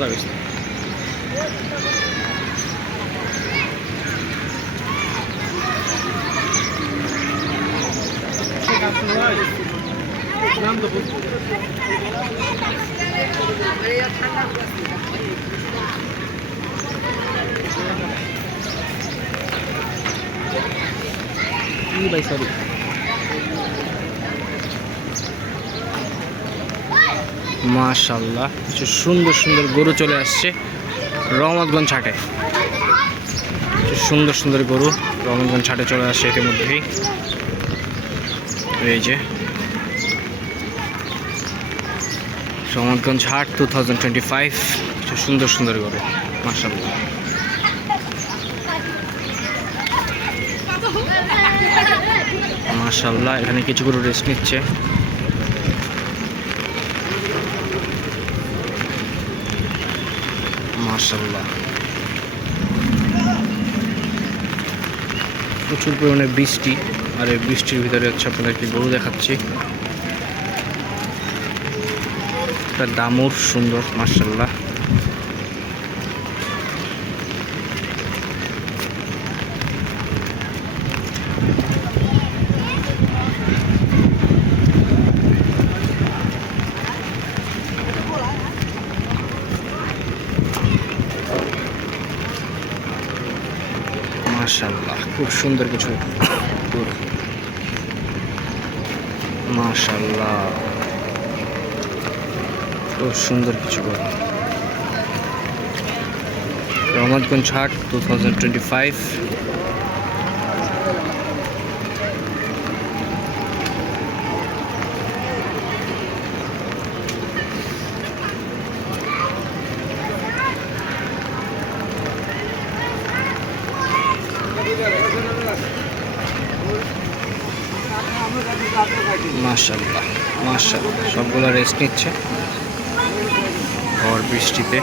কথা বেশি ই ভাই সরি মাশাল্লাহ কিছু সুন্দর সুন্দর গরু চলে আসছে রহমতগঞ্জ হাটে। কিছু সুন্দর সুন্দর গরু রহমতগঞ্জ ছাটে চলে আসছে ইতিমধ্যেই। এই যে রহমতগঞ্জ হাট টু থাউজেন্ড টোয়েন্টি ফাইভ কিছু সুন্দর সুন্দর গরু মাশাল্লাহ মাশাল্লাহ এখানে কিছু গরু রেস্ট নিচ্ছে। মাশাল্লাহ প্রচুর পরিমাণে বৃষ্টি, আর এই বৃষ্টির ভিতরে হচ্ছে আপনাদেরকে গরু দেখাচ্ছি। তার দামও সুন্দর মার্শাল্লাহ মাশাল্লাহ খুব সুন্দর কিছু। গরু মাশাল্লাহ খুব সুন্দর কিছু গরু রহমতগঞ্জ হাট টু থাউজেন্ড টোয়েন্টি ফাইভ মাশাল্লাহ মাশাল্লাহ সবগুলো রেস্ট নিচ্ছে। ঝড় বৃষ্টিতে।